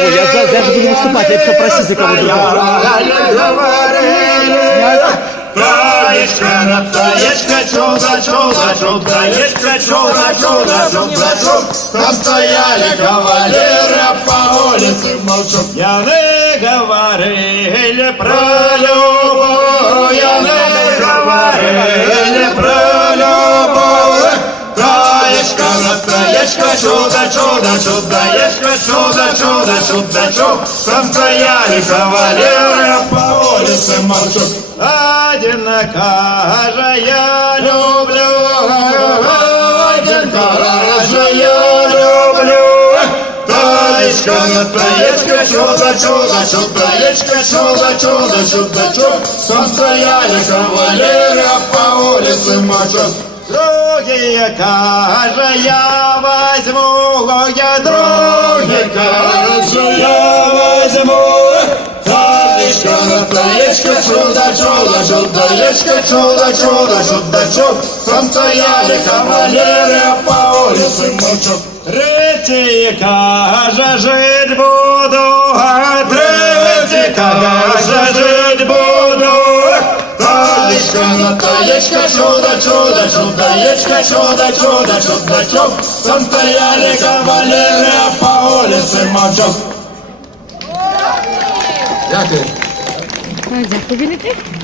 Ой, я даже буду выступать, лепше просить кого другого. Таечка, чудо, там стояли кавалеры, а по улице молчат. Яны говорили про любовь, яны говорили про любовь. Таечка, чудо, там стояли кавалеры, а по улице молчат. Одинако же я люблю, Одинако же я люблю. Таечка, чудо, там стояли кавалеры, а по улице молчат. другие каже я возьму, я другие каже я возьму. Таечка, чудо, там стояли кавалеры, а по улице молчат. Третий каже жить буду, а третий каже жить буду. Таечка, чудо, там стояли кавалеры, а по улице молчат. Дякую. Дякую велике.